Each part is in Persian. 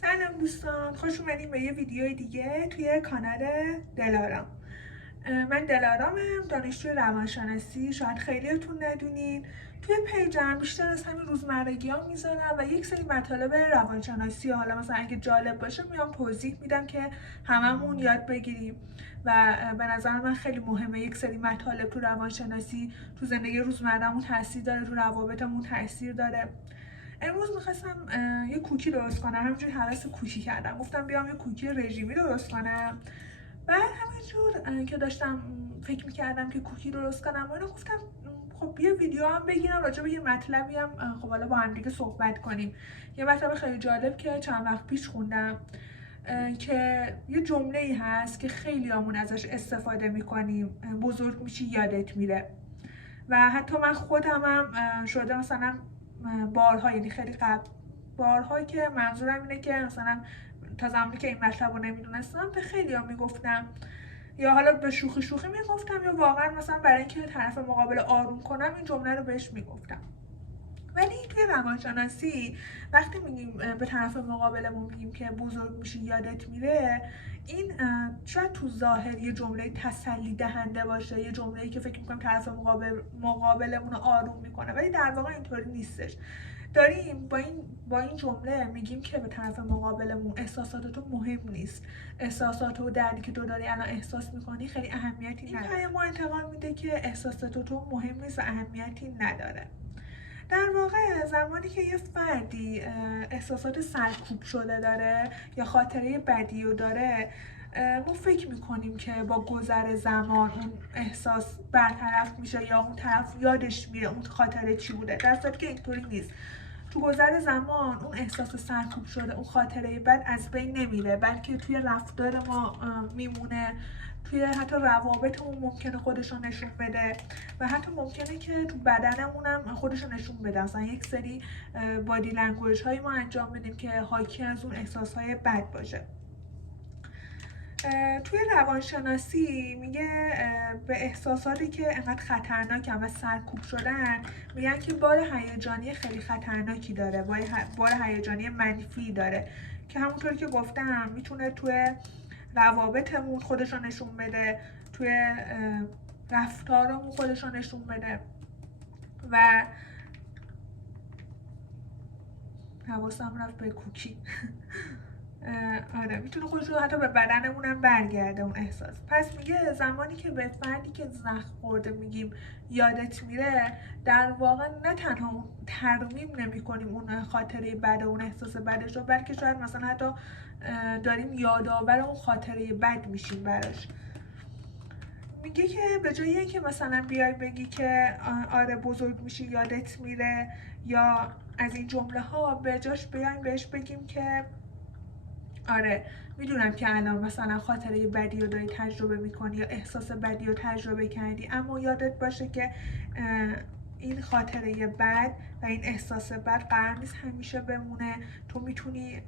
سلام دوستان، خوش اومدین به یه ویدیو دیگه توی کانال دلارام. من دلارامم، دانشجوی روانشناسی. شاید خیلیاتون ندونین توی پیجم بیشتر از همین روزمرگی ها میذارم و یک سری مطالب روانشناسی، حالا مثلا اگه جالب باشه میام توضیح میدم که هممون یاد بگیریم. و به نظر من خیلی مهمه یک سری مطالب تو روانشناسی تو زندگی روزمرهمون تاثیر داره، تو روابطمون تاثیر داره. امروز میخواستم یه کوکی درست کنم، همینجوری هوس کوکی کردم، گفتم بیام یه کوکی رژیمی درست کنم. بعد همینجور که داشتم فکر میکردم که کوکی درست کنم و اینو گفتم خب یه ویدیو هم بگیرم راجع به یه مطلبی هم خب حالا با هم دیگه صحبت کنیم. یه مطلب خیلی جالب که چند وقت پیش خوندم که یه جمله ای هست که خیلی همون ازش استفاده میکنیم، بزرگ میشی یادت میره. و حتی من خودم هم شده مثلا بارها، یعنی خیلی قبل بارها، که منظورم اینه که مثلا تا زمانی که این مطلب رو نمیدونستم به خیلی ها میگفتم، یا حالا به شوخی شوخی میگفتم، یا واقعا مثلا برای اینکه طرف مقابل آروم کنم این جمله رو بهش میگفتم. ولی توی روانشناسی وقتی میگیم به طرف مقابلمون میگیم که بزرگ میشی یادت میره، این شاید تو ظاهر یه جمله تسلی دهنده باشه، یه جمله‌ای که فکر میکنیم طرف مقابلمون رو آروم میکنه، ولی در واقع اینطوری نیستش. داریم با این جمله میگیم که به طرف مقابلمون احساسات تو مهم نیست، احساسات و دردی که تو داری الان احساس میکنی خیلی اهمیتی نداره. این پیام ما انتقال میده که احساسات تو مهم نیست و اهمیتی نداره. در واقع زمانی که یه فردی احساسات سرکوب شده داره یا خاطره بدی رو داره، ما فکر میکنیم که با گذر زمان اون احساس برطرف میشه یا اون طرف یادش میره اون خاطره چی بوده، در صورتی که اینطوری نیست. تو گذر زمان اون احساس سرکوب شده، اون خاطره بد از بین نمیره، بلکه توی رفتار ما میمونه، توی حتی روابطمون ممکنه خودش رو نشون بده و حتی ممکنه که تو بدنمون هم خودش رو نشون بده. مثلا یک سری بادی لنگویج هایی ما انجام بدیم که حاکی از اون احساس های بد باشه. توی روانشناسی میگه به احساساتی که انقدر خطرناکن و سرکوب شدن میگن که بار هیجانی خیلی خطرناکی داره، بار هیجانی منفی داره که همونطوری که گفتم میتونه توی روابطمون خودش رو نشون بده، توی رفتارمون خودش رو نشون بده و حواسم رفت به کوکی. آره، میتونه خودش رو حتی به بدنمون هم برگرده اون احساس. پس میگه زمانی که به فردی که زخم خورده میگیم یادت میره، در واقع نه تنها اون ترمیم نمی کنیم اون خاطره بد، اون احساس بدش رو، بلکه شاید مثلا حتی داریم یادآور اون خاطره بد میشیم براش. میگه که به جای اینکه مثلا بیای بگی که آره بزرگ میشی یادت میره یا از این جمله ها، به جاش بیایم بهش بگیم که آره میدونم که الان مثلا خاطره بدی رو داری تجربه میکنی یا احساس بدی رو تجربه کردی، اما یادت باشه که این خاطره بد و این احساس بد قرار نیست همیشه بمونه. تو میتونی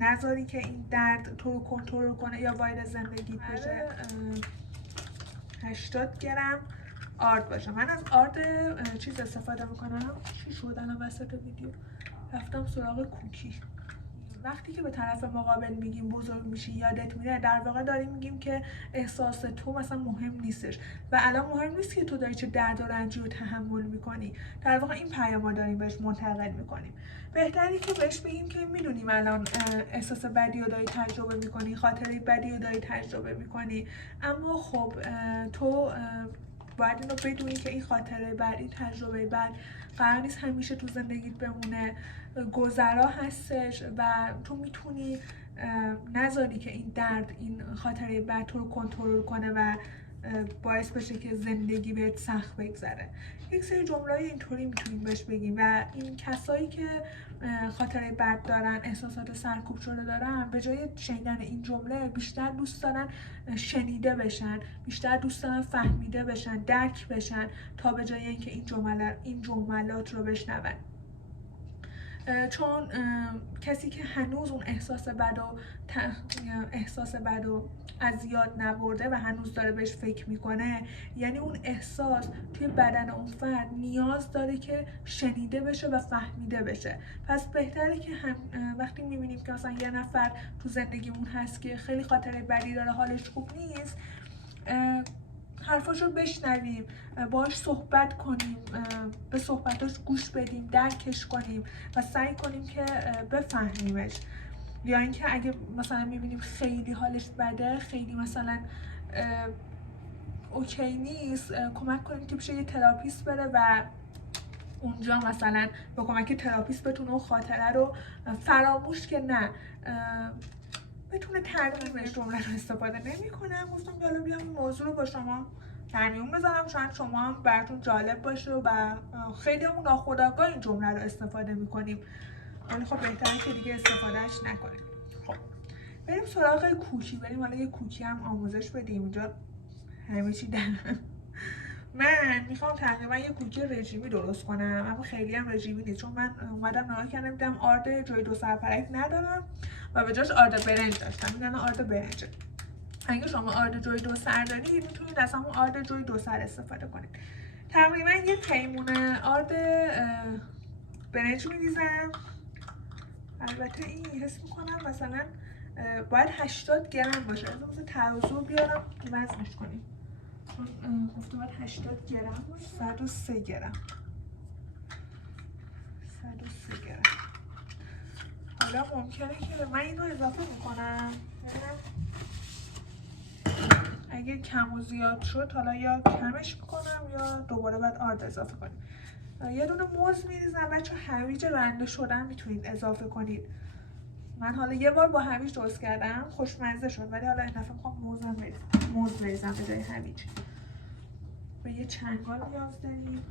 نذاری که این درد تو رو کنترل کنه یا وارد زندگیت بشه. 80 گرم آرد باشه. من از آرد چیز استفاده میکنم. چی شدن وسط ویدیو رفتم سراغ کوکی. وقتی که به طرف مقابل میگیم بزرگ میشی یادت میره، در واقع داریم میگیم که احساس تو مثلا مهم نیستش و الان مهم نیست که تو داری چه درد و رنجی رو تحمل میکنی. در واقع این پیام داریم بهش منتقل میکنیم. بهتری که بهش بگیم که میدونیم الان احساس بدی رو داری تجربه میکنی، خاطره بدی رو داری تجربه میکنی، اما خب تو باید اینو بدونی که این خاطره بد، این تجربه بد قرار نیست همیشه تو زندگیت بمونه، گذرا هستش و تو میتونی نذاری که این درد، این خاطره بد تو رو کنترل کنه و باعث بشه که زندگی بهت سخت بگذره. یک سری جمله‌ای اینطوری میتونیم بهش بگیم و این کسایی که خاطره بد دارن، احساسات سرکوب شده دارن، به جای شنیدن این جمله بیشتر دوست دارن شنیده بشن، بیشتر دوست دارن فهمیده بشن، درک بشن، تا به جای اینکه این جملات رو بشنون. چون کسی که هنوز اون احساس بد و از یاد نبرده و هنوز داره بهش فکر میکنه، یعنی اون احساس توی بدن اون فرد نیاز داره که شنیده بشه و فهمیده بشه. پس بهتره که وقتی میبینیم که مثلا یه نفر تو زندگیمون هست که خیلی خاطره بدی داره، حالش خوب نیست، حرفاشو بشنویم، باهاش صحبت کنیم، به صحبتاش گوش بدیم، درکش کنیم و سعی کنیم که بفهمیمش. یا اینکه اگه مثلا میبینیم خیلی حالش بده، خیلی مثلا اوکی نیست، کمک کنیم که بشه یه تراپیست بره و اونجا مثلا با کمک تراپیست بتونه اون خاطره رو فراموش که نه بتونه ترمیمش. جمله رو استفاده نمی‌کنم، گفتم که حالا بیام این موضوع رو با شما در میون بذارم، شاید شما هم براتون جالب باشه و خیلی همون ناخودآگاه این جمله رو استفاده می‌کنیم، ولی خب بهتره که دیگه استفادهش نکنیم. خب بریم سراغ کوکی، بریم حالا یه کوکی هم آموزش بدیم. اینجا همه چی دارم. من میخوام تقریبا یه کوکی رژیمی درست کنم، اما خیلی هم رژیمی نیست، چون من اومدم نگاه کردم دیدم آرد جوی 2 سرپرک ندارم و به جاش آرد برنج داشتم. این آرد برنجه. اگه شما آرد جوی 2 سر دارید میتونید از همون آرد جوی 2 سر استفاده کنید. تقریبا یه پیمونه آرد برنج میریزم. البته این حس میکنم مثلا باید 80 گرم باشه. از مثلا ترازو بیارم وزنش کنیم، گفته باید 80 گرم باشه. 103 گرم. 103 گرم. حالا ممکنه که من اینو اضافه میکنم، اگه کم و زیاد شد حالا یا کمش میکنم یا دوباره باید آرد اضافه کنیم. یه دونه موز میریزم. بچه هویج رنده شدن میتونید اضافه کنید. من حالا یه بار با هویج درست کردم، خوشمزه شد، ولی حالا این دفعه میخوام موز بریزم به جای هویج. به یه چنگال نیاز داریم.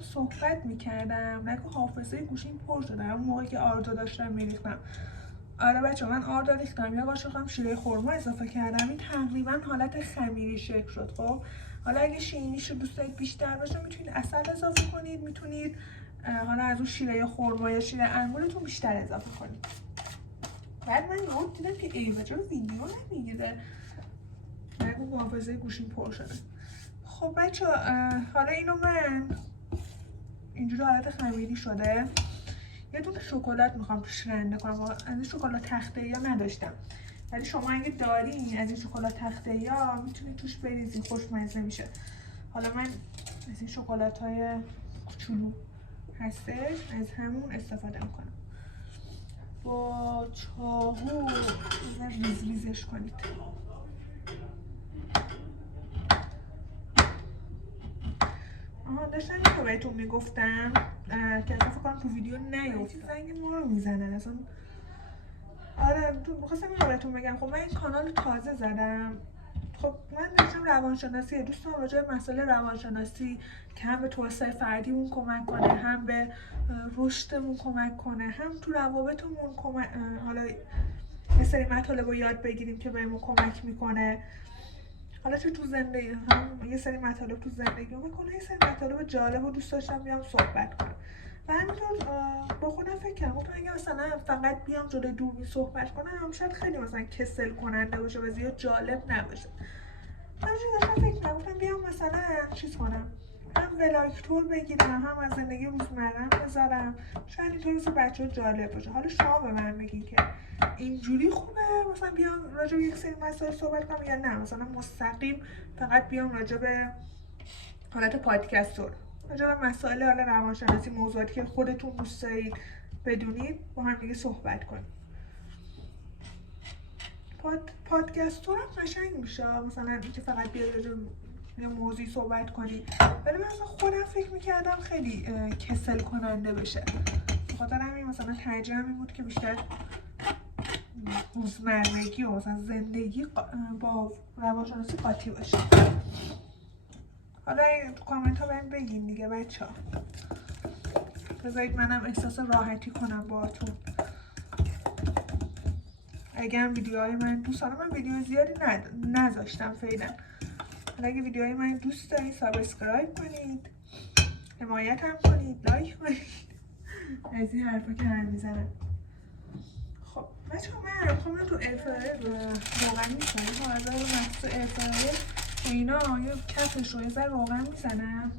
صحبت میکردم نگو حافظه گوشیم پر شده اون موقعی که آردو داشتم میریختم. آره بچه من آردو ریختم، یه قاشقم شیره خرما اضافه کردم، این تقریبا حالت خمیری شکل شد. خب حالا اگه شیرینیش رو دوست دارید بیشتر باشه میتونید عسل اضافه کنید، میتونید حالا از اون شیره خرما یا شیره انگورتون بیشتر اضافه کنید. بعد من یهو دیدم که ای بچه ویدیو نمیگیره، نگو حافظه گوشیم پر شده. خب بچه حالا اینو من اینجوری حالت خمیری شده، یه دونه شکلات میخوام توش رنده کنم. از این شکلات تخته‌ای ها نداشتم، ولی شما اگه دارین از این شکلات تخته‌ای ها میتونید توش بریزین، خوشمزه میشه. حالا من از این شکلات های کوچولو هستش از همون استفاده میکنم. با چاقو ریز ریزش کنید. داشتم این رو بهتون میگفتم که فکر کنم تو ویدیو نیفتاد، زنگ ما رو میزنن اصلا. آره میخواستم این رو بهتون بگم. خب من این کانال تازه زدم. خب من داشتم روانشناسی، دوستان راجع به مسئله روانشناسی که هم به توسعه فردیمون کمک کنه، هم به رشدمون کمک کنه، هم تو روابطمون کمک، حالا یه سری مطالب رو یاد بگیریم که بهمون کمک میکنه. حالا چه تو زندگی هم یه سری مطالب تو زندگی رو میکنه، یه سری مطالب جالب رو دوست داشتم بیام صحبت کنم. و همینطور با خودم فکر کردم گفتم اگه مثلا فقط بیام جلوی دوربین صحبت کنم شاید خیلی مثلا کسل کننده باشه و زیاد جالب نباشه. همینجور داشتم فکر می‌کردم، گفتم بیام مثلا چیز کنم، هم ولاگ تور بگیرم، هم از زندگی روزمره‌ام بذارم، شاید اینطور واسه بچه‌ها جالب باشه. حالا شما به من بگین که اینجوری خوبه مثلا بیام راجع به یک سری مسائل صحبت کنم، یا نه مثلا مستقیم فقط بیام راجع به حالت پادکستور، راجع به مسائل حالا روانشناسی، موضوعاتی که خودتون دوست دارید بدونید با هم دیگه صحبت کنیم. پادکستور هم قشنگ میشه، مثلا اینکه فقط بیاد راجع به موضوعی صحبت کنی، ولی من مثلا خودم فکر میکردم خیلی کسل کننده بشه، بخاطر همین مثلا ترجیحم این بود که بیشتر روزمرگی و مثلا زندگی با روانشناسی قاطی باشه. حالا تو کامنت ها بهم بگین دیگه بچه ها، بذارید منم احساس راحتی کنم باهاتون. اگه هم ویدیوهای من دوست دارم، من ویدیو زیادی نذاشتم فعلا، اگه ویدیوهای من دوست دارید سابسکرایب کنید، حمایت هم کنید، لایک کنید، از این حرفا که من میزنم. خب بچه من خب من تو ایرفرایر روغن میزنم، حالا مخصوص ایرفرایر و اینا یه کفش رو یه ذره روغن میزنم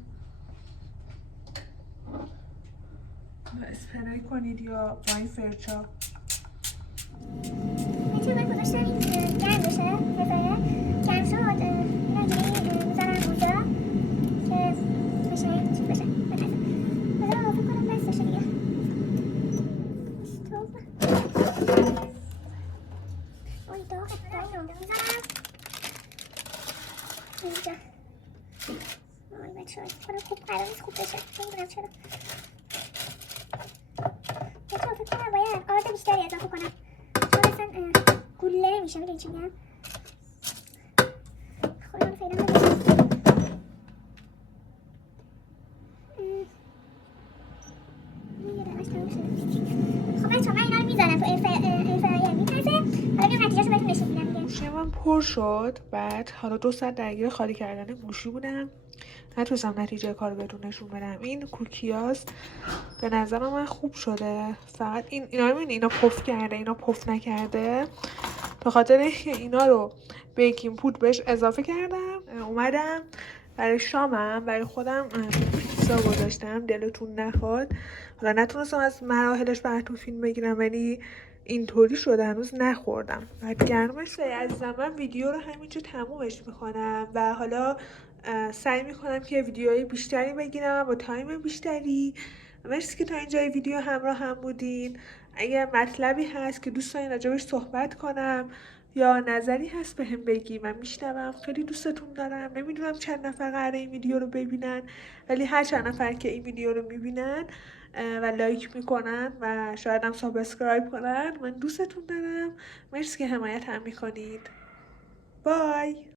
و اسپری کنید یا با این فرچا. بچه من گذاشتم این گرم بشه ایرفرایر، گرم شد اینا دیگه میزنم اونجا که بشه چی بشه بتازم بذارم فکر کنم بستشه دیگه. اوی داغه اینو میزنم اینجا. وای بچه های خوب قرار نیست خوب بشه، نمیدونم چرا. بچه ها فکر کنم باید آرد بیشتری اضافه کنم چون اصلا گوله نمیشه، میدونی چی میگم. خب اینو فعلا بگیرم. یه دقیقش تموم شده. خب بچه ها من اینا رو میزنم تو ایرفرایر میپزه، حالا بیام نتیجهشو بهتون نشون میدم دیگه. گوشی من پر شد، بعد حالا 2 ساعت درگیر خالی کردن گوشی بودم، نتونستم نتیجه کار بهتون نشون بدم. این کوکیاس به نظر من خوب شده، فقط اینا رو اینا پف کرده، اینا پف نکرده، به خاطر اینکه اینا رو بیکینگ پودر بهش اضافه کردم. اومدم برای شامم برای خودم پیتزا گذاشتم، دلتون نخواد. حالا نتونستم از مراحلش براتون فیلم بگیرم، ولی اینطوری شده هنوز نخوردم، بعد گرمش عزیزم. من ویدیو رو همینجا تمومش میکنم و حالا سعی میکنم که ویدیوهای بیشتری بگیرم با تایم بیشتری. مرسی که تا اینجای ویدیو همراه هم بودین. اگر مطلبی هست که دوست دارین راجبش صحبت کنم یا نظری هست بهم بگی، من میشنوم. خیلی دوستتون دارم. نمیدونم چند نفر قراره این ویدیو رو ببینن، ولی هر چند نفر که این ویدیو رو میبینن و لایک میکنن و شاید هم سابسکرایب کنن، من دوستتون دارم. مرسی که حمایت هم میکنید. بای.